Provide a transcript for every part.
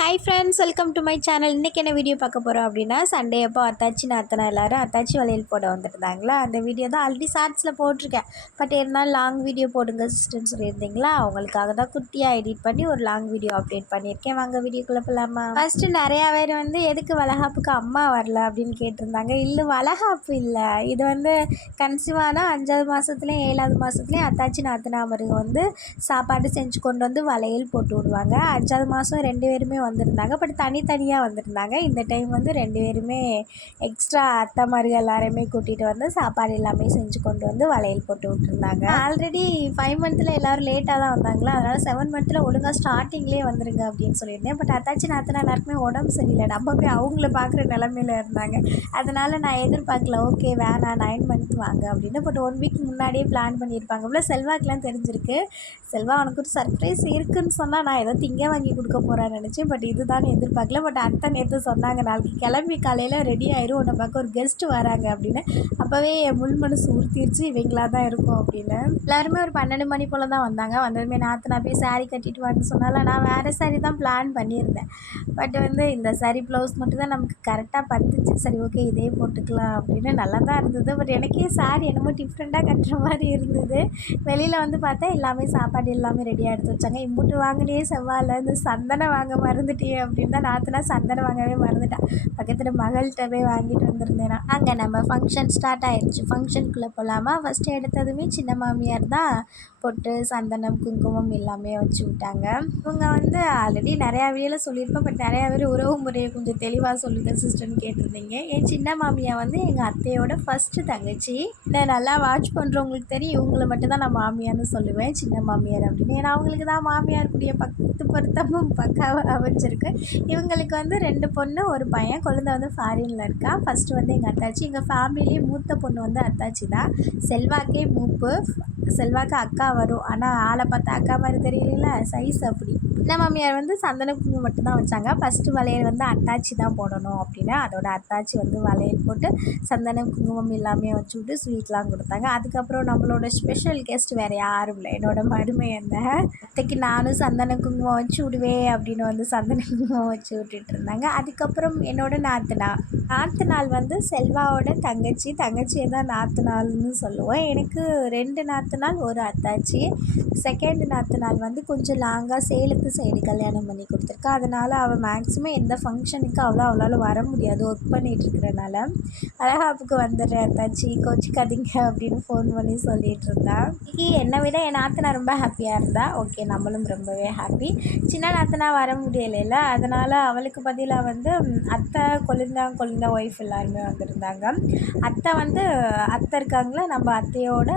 Hi friends, welcome to my channel. இன்றைக்கி என்ன video பார்க்க போகிறோம் அப்படின்னா, சண்டே அப்போ அத்தாச்சி நாத்தனா எல்லோரும் அத்தாச்சி வளையல் போட வந்துருந்தாங்களா. அந்த வீடியோ தான் ஆல்ரெடி ஷார்ட்ஸில் போட்டிருக்கேன். பட் இருந்தாலும் லாங் வீடியோ போடுங்க சிஸ்டர்னு சொல்லியிருந்தீங்களா, அவங்களுக்காக தான் குட்டியாக எடிட் பண்ணி ஒரு லாங் வீடியோ அப்டேட் பண்ணியிருக்கேன். வாங்க வீடியோக்குள்ளே போகலாமா. ஃபஸ்ட்டு நிறையா பேர் எதுக்கு வளகாப்புக்கு அம்மா வரல அப்படின்னு கேட்டிருந்தாங்க. இல்லை, வளகாப்பு இல்லை, இது கன்சீவான 5வது மாதத்துலேயும் 7வது மாதத்துலேயும் அத்தாச்சி நாத்தனா மருங்க சாப்பாடு செஞ்சு கொண்டு வளையல் போட்டு விடுவாங்க. 5வது மாதம் 2 பேருமே வந்திருந்தாங்க. பட் தனித்தனியாக வந்திருந்தாங்க. இந்த டைம் 2 பேருமே எக்ஸ்ட்ரா அத்தைமார்கள் எல்லாருமே கூட்டிகிட்டு சாப்பாடு எல்லாமே செஞ்சு கொண்டு வளையல் போட்டு விட்டுருந்தாங்க. ஆல்ரெடி 5 மந்த்தில் எல்லோரும் லேட்டாக தான் வந்தாங்களா, அதனால் 7 மந்த்தில் ஒழுங்காக ஸ்டார்டிங்லேயே வந்துருங்க அப்படின்னு சொல்லியிருந்தேன். பட் அத்தாச்சி நாத்தனா எல்லாருக்குமே உடம்பு சரியில்லை. நம்ம போய் அவங்கள பார்க்குற நிலமையில இருந்தாங்க. அதனால் நான் எதிர்பார்க்கல, ஓகே வேணாம் 9 மந்த் வாங்க அப்படின்னு. பட் 1 வீக் முன்னாடியே பிளான் பண்ணியிருப்பாங்க போல. செல்வாக்கெலாம் தெரிஞ்சிருக்கு. செல்வா உனக்கு ஒரு சர்ப்ரைஸ் இருக்குதுன்னு சொன்னால் நான் ஏதோ திங்க வாங்கி கொடுக்க போகிறேன்னு நினச்சேன். பட் இதுதான் எதிர்பார்க்கல. பட் அத்தை நேற்று சொன்னாங்க, நாளைக்கு கிளம்பி காலையில் ரெடி ஆயிரும், உன்னை பார்க்க ஒரு கெஸ்ட்டு வராங்க அப்படின்னு. அப்போவே என் முள் மனசு உறுத்திடுச்சு, இவங்களா தான் இருக்கும் அப்படின்னு. எல்லாருமே ஒரு 12 மணி போல் தான் வந்தாங்க. வந்ததுமே நான் போய் சாரீ கட்டிட்டு வான்னு சொன்னால, நான் வேறு சாரீ தான் பிளான் பண்ணியிருந்தேன். பட் இந்த சாரீ ப்ளவுஸ் மட்டும் தான் நமக்கு கரெக்டாக பத்துச்சு. சரி ஓகே இதே போட்டுக்கலாம் அப்படின்னு. நல்லா தான் இருந்தது. பட் எனக்கே சாரீ என்னமோ டிஃப்ரெண்ட்டாக கட்டுற மாதிரி இருந்தது. வெளியில் பார்த்தா எல்லாமே சாப்பாடு எல்லாமே ரெடியாக எடுத்து வச்சாங்க. இம்புட்டு வாங்கினே செவ்வாயில் இந்த சந்தனம் வாங்க மறந்துட்டே அப்படின்னு தான் நாத்தனா சந்தனம் வாங்கவே மறந்துட்டான். பக்கத்தில் மகள்கிட்ட போய் வாங்கிட்டு வந்திருந்தேன். அங்கே நம்ம ஃபங்க்ஷன் ஸ்டார்ட் ஆயிடுச்சு. ஃபங்க்ஷனுக்குள்ளே போகலாமா. ஃபஸ்ட்டு எடுத்ததுமே சின்ன மாமியார் தான் பொட்டு சந்தனம் குங்குமம் எல்லாமே வச்சு விட்டாங்க. இவங்க ஆல்ரெடி நிறையா வீடியோவில் சொல்லியிருப்பேன். பட் நிறையா பேர் உறவு முறையை கொஞ்சம் தெளிவாக சொல்லுங்கள் சிஸ்டர்னு கேட்டிருந்தீங்க. என் சின்ன மாமியா எங்கள் அத்தையோட ஃபஸ்ட்டு தங்கச்சி. நான் நல்லா வாட்ச் பண்ணுறவங்களுக்கு தெரியும், இவங்களை மட்டும்தான் நான் மாமியார்னு சொல்லுவேன், சின்ன மாமியார் அப்படின்னு. ஏன்னா அவங்களுக்கு தான் மாமியாருக்குரிய 10 பொருத்தமும் பக்காவாக அமைச்சிருக்கு. இவங்களுக்கு 2 பொண்ணு 1 பையன். குழந்தை ஃபாரினில் இருக்கா. ஃபஸ்ட்டு எங்கள் அத்தாச்சி. எங்கள் ஃபேமிலியிலேயே மூத்த பொண்ணு அத்தாச்சி தான். செல்வாக்கே மூப்பு. செல்வாக்கு அக்கா வரும், ஆனால் ஆளை பார்த்தா அக்கா மாதிரி தெரியல, சைஸ் அப்படி. சின்ன மாமியார் சந்தன குங்குமம் மட்டும்தான் வச்சாங்க. ஃபஸ்ட்டு வளையல் அத்தாச்சி தான் போடணும் அப்படின்னு. அதோட அத்தாச்சி வளையல் போட்டு சந்தனம் குங்குமம் எல்லாமே வச்சு விட்டு ஸ்வீட்லாம் கொடுத்தாங்க. அதுக்கப்புறம் நம்மளோட ஸ்பெஷல் கெஸ்ட் வேறு யாரும் இல்லை, என்னோட மருமை அத்தைக்கு நானும் சந்தன குங்குமம் வச்சு விடுவேன் அப்படின்னு சந்தன குங்குமம் வச்சு விட்டுட்டு இருந்தாங்க. அதுக்கப்புறம் என்னோட நாத்தனாள் செல்வாவோட தங்கச்சியை தான் நாத்தனாள்னு சொல்லுவோம். எனக்கு 2 நாத்தனாள் 1 அத்தாச்சி. செகண்ட் நாத்தனாள் கொஞ்சம் லாங்காக சேலத்து சைடு கல்யாணம் பண்ணி கொடுத்துருக்கா. அதனால் அவள் மேக்ஸிமம் எந்த ஃபங்க்ஷனுக்கு அவளால் வர முடியாது, ஒர்க் பண்ணிகிட்டு இருக்கிறனால. வளகாப்புக்கு வந்துடுறேன் அத்தாச்சி, கோச்சிக்காதீங்க அப்படின்னு ஃபோன் பண்ணி சொல்லிகிட்டு இருந்தா. என்னை விட என் நாத்தனா ரொம்ப ஹாப்பியாக இருந்தா. ஓகே நம்மளும் ரொம்பவே ஹாப்பி. சின்ன நாத்தனா வர முடியலைல்ல, அதனால் அவளுக்கு பதிலாக அத்தை கொழுந்தா ஒய்ஃப் எல்லாருமே வந்திருந்தாங்க. அத்தை இருக்காங்களா, நம்ம அத்தையோட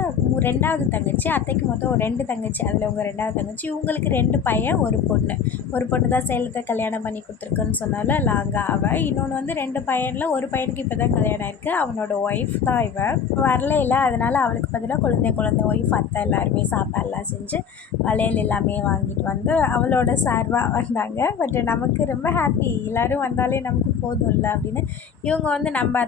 2வது தங்கச்சி. அத்தைக்கு மொத்தம் 2 தங்கச்சி, அதில் உங்கள் 2வது தங்கச்சி. இவங்களுக்கு 2 பையன் 1 பொண்ணு. 1 பொண்ணு தான் சேலத்தை கல்யாணம் பண்ணி கொடுத்துருக்குன்னு சொன்னால லாங்கா அவள். இன்னொன்று 2 பையனில் 1 பையனுக்கு இப்போ தான் கல்யாணம் ஆயிருக்கு, அவனோட ஒய்ஃப் தான் இவன். வரல இல்லை, அதனால் அவளுக்கு பதிலாக குழந்தை ஒய்ஃப் அத்தை எல்லாருமே சாப்பாடெல்லாம் செஞ்சு வளையல் எல்லாமே வாங்கிட்டு அவளோட சார்பாக வந்தாங்க. பட் நமக்கு ரொம்ப ஹாப்பி, எல்லோரும் வந்தாலே நமக்கு போதும் இல்லை அப்படின்னு. இவங்க நம்ம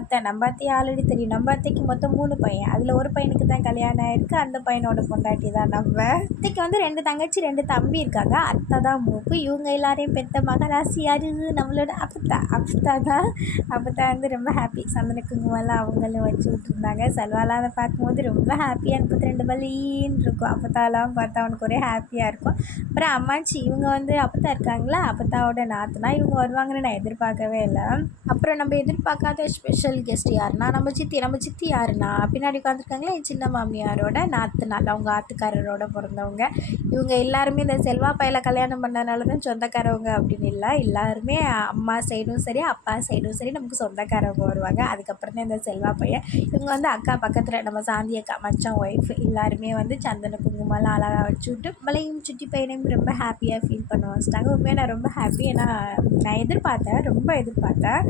அத்தையை ஆல்ரெடி தெரியும். நம்ம அத்தைக்கு மொத்தம் 3 பையன், அதில் 1 பையனுக்கு தான் கல்யாணம் ஆயிருக்கு, அந்த பையனோட பொண்டாட்டி தான் நம்ம. அத்தைக்கு 2 தங்கச்சி 2 தம்பி இருக்காங்க. அத்தை தான் மூப்பு. இவங்க எல்லாரையும் பெத்த மகராசி யாரு, நம்மளோட அப்பத்தா தான். அப்பத்தா ரொம்ப ஹாப்பி. சந்தன குங்குமம்லாம் அவங்களும் வச்சு விட்டுருந்தாங்க. செல்வாலாம் அதை பார்க்கும்போது ரொம்ப ஹாப்பியாக 32 பலின்னு இருக்கும். அப்பத்தாலாம் பார்த்தா அவனுக்கு ஒரே ஹாப்பியாக இருக்கும். அப்புறம் அம்மாச்சி இவங்க அப்பத்தா இருக்காங்களா, அப்பத்தாவோட நாத்தனா. இவங்க வருவாங்கன்னு நான் எதிர்பார்க்கவே இல்லை. அப்புறம் நம்ம எதிர்பார்க்காத ஸ்பெஷல் கெஸ்ட் யாருன்னா நம்ம சித்தி யாருன்னா பின்னாடி உட்காந்துருக்காங்களா, என் சின்ன மாமியாரோட நாத்தனாள், அவங்க ஆத்துக்காரரோட பிறந்தவங்க. இவங்க எல்லாருமே இந்த செல்வா பையில கல்யாணம் பண்ணனால தான் சொந்தக்காரவங்க அப்படின்னு இல்லை, எல்லாருமே அம்மா சைடும் சரி அப்பா சைடும் சரி நமக்கு சொந்தக்காரவங்க வருவாங்க. அதுக்கப்புறம் தான் இந்த செல்வா பையன். இவங்க அக்கா பக்கத்தில் நம்ம சாந்தி அக்கா மச்சான் ஒய்ஃப் எல்லாருமே சந்தன குங்குமம்லாம் அழகாக வச்சு விட்டு நம்மளையும் சுட்டி பையனையும் ரொம்ப ஹாப்பியாக ஃபீல் பண்ண வச்சிட்டாங்க. உண்மையாக நான் ரொம்ப ஹாப்பி. ஏன்னா நான் ரொம்ப எதிர்பார்த்தேன்.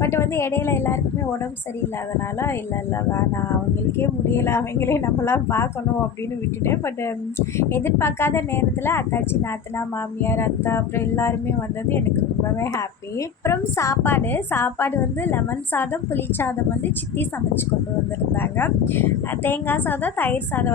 பட் இடையில எல்லாருக்குமே உடம்பு சரியில்லாதனால இல்லை வேணாம் அவங்களுக்கே முடியலை, அவங்களே நம்மளாம் பார்க்கணும் அப்படின்னு விட்டுட்டேன். பட் எதிர்பார்க்காத நேரத்தில் அத்தாச்சி நாத்தனா மாமியார் அத்தை அப்புறம் எல்லாருமே வந்தது எனக்கு ரொம்பவே ஹாப்பி. அப்புறம் சாப்பாடு லெமன் சாதம் புளி சாதம் சித்தி சமைச்சு கொண்டு வந்திருந்தாங்க. தேங்காய் சாதம் தயிர் சாதம்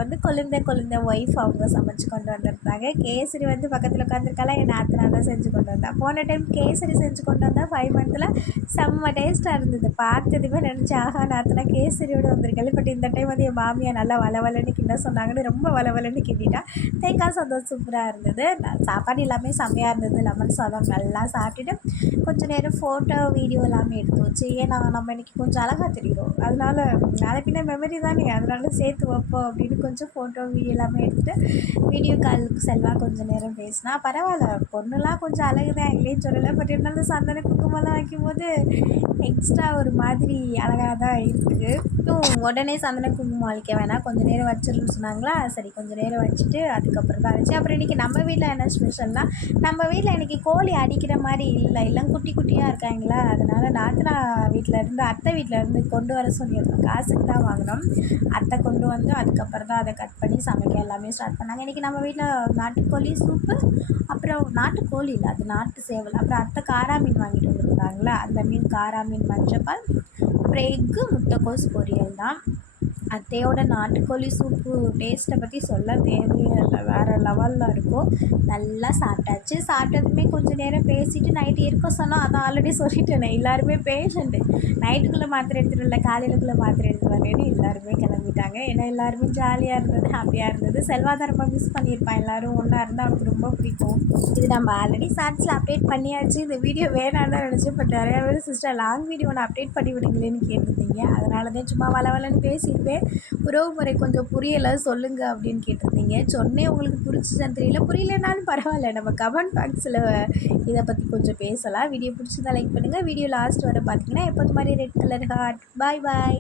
கொழுந்த ஒய்ஃப் ஒய்ஃப் அவங்க சமைச்சு கொண்டு வந்திருந்தாங்க. கேசரி வந்து பக்கத்தில் உட்காந்துருக்கால என் நாத்தனார் தான் செஞ்சு கொண்டு வந்தா. போன டைம் கேசரி செஞ்சு கொண்டு வந்தால் 5 மந்த்தில் செம்ம டேஸ்ட்டாக இருந்தது. பார்த்ததுமே நினச்சி ஆஹா நாத்தனா கேசரியோடு வந்திருக்கேன். பட் இந்த டைம் வந்து என் மாமியார் நல்லா வளவலன்னு கிண்ட சொன்னாங்கன்னு ரொம்ப வளவலன்னு கிண்டிட்டா. தேங்காய் சாதம் சூப்பராக இருந்தது. சாப்பாடு எல்லாமே செம்மையாக இருந்தது. லெமன் சாதம் நல்லா சாப்பிட்டுட்டு கொஞ்சம் நேரம் ஃபோட்டோ வீடியோ எல்லாமே எடுத்து வச்சு, ஏன்னா நம்ம இன்றைக்கி கொஞ்சம் அழகாக தெரியும், அதனால நாளை பின்ன மெமரி தானே, அதனால சேர்த்து வைப்போம் அப்படின்னு கொஞ்சம் ஃபோட்டோ வீடியோ எல்லாமே எடுத்துகிட்டு வீடியோ காலுக்கு செல்வா கொஞ்சம் நேரம் பேசினா. பரவாயில்ல, பொண்ணுலாம் கொஞ்சம் அழகு தான், இல்லைன்னு சொல்லலை. பட் இருந்தாலும் சந்தன குங்குமம்லாம் வைக்கும்போது எக்ஸ்ட்ரா ஒரு மாதிரி அழகாக தான் இருக்குது. உடனே சந்தன குங்குமம் அழிக்க வேணாம், கொஞ்சம் நேரம் வச்சிடணும்னு சொன்னாங்களா. சரி கொஞ்சம் நேரம் வச்சுட்டு அதுக்கப்புறம் தான் இருந்துச்சு. அப்புறம் இன்றைக்கி நம்ம வீட்டில் என்ன ஸ்பெஷல்னால், நம்ம வீட்டில் இன்றைக்கி கோழி அடிக்கிற மாதிரி இல்லை, எல்லாம் குட்டி குட்டியாக இருக்காங்களா. அதனால் நாத்தனா வீட்டிலேருந்து அத்தை வீட்டிலேருந்து கொண்டு வர சொல்லியிருந்தோம். காசுக்கு தான் வாங்கினோம். அத்தை கொண்டு வந்து அதுக்கப்புறம் தான் அதை கட் பண்ணி சமைக்க எல்லாமே ஸ்டார்ட் பண்ணாங்க. இன்றைக்கி நம்ம வீட்டில் நாட்டுக்கோழி சூப்பு, அப்புறம் நாட்டுக்கோழி இல்லை, அது நாட்டு சேவல். அப்புறம் அத்தை காரா மீன் வாங்கிட்டு வந்துருந்தாங்களா, அந்த மீன் காரா மீன் மஞ்சப்பால், அப்புறம் எக்கு முட்டைக்கோஸ் பொரியல் தான். அத்தையோட நாட்டுக்கோழி சூப்பு டேஸ்ட்டை பற்றி சொல்ல தேவையே இல்லை, வேறு லெவலில் இருக்கும். நல்லா சாப்பிட்டாச்சு. சாப்பிட்டதுமே கொஞ்சம் நேரம் பேசிவிட்டு நைட்டு இருக்க சொன்னால், அதான் ஆல்ரெடி சொல்லிட்டேனே, எல்லாருமே பேஷண்ட்டு. நைட்டுக்குள்ளே மாத்திரை எடுத்துகிட்டு இல்லை, காலையிலக்குள்ளே மாத்திரை எடுத்து வரேன்னு எல்லாருமே கிளம்பிட்டாங்க. ஏன்னா எல்லாருமே ஜாலியாக இருந்தது, ஹாப்பியாக இருந்தது. செல்வாதான் ரொம்ப மிஸ் பண்ணியிருப்பான், எல்லோரும் ஒன்றா இருந்தால் அவனுக்கு ரொம்ப பிடிக்கும். இது நம்ம ஆல்ரெடி ஷார்ட்ஸில் அப்டேட் பண்ணியாச்சு. இந்த வீடியோ வேணான்னு தான் நினச்சேன். பட் நிறையா பேர் சிஸ்டர் லாங் வீடியோ ஒன்று அப்டேட் பண்ணி விடுங்களேன்னு கேட்டிருந்தீங்க. அதனால தான் சும்மா வளவலன்னு பேசியிருப்பேன். உறவு முறை கொஞ்சம் புரியலை சொல்லுங்கள் அப்படின்னு கேட்டிருந்தீங்க. சொன்னேன், உங்களுக்கு புரிஞ்சுச்சான்னு தெரியல. புரியலனாலும் பரவாயில்ல, நம்ம கமெண்ட் பாக்ஸில் இதை பற்றி கொஞ்சம் பேசலாம். வீடியோ பிடிச்சிருந்தா லைக் பண்ணுங்கள். வீடியோ லாஸ்ட் வரை பார்த்தீங்கன்னா எப்போது மாதிரி ரெட் கலர் ஹார்ட். பாய் பாய்.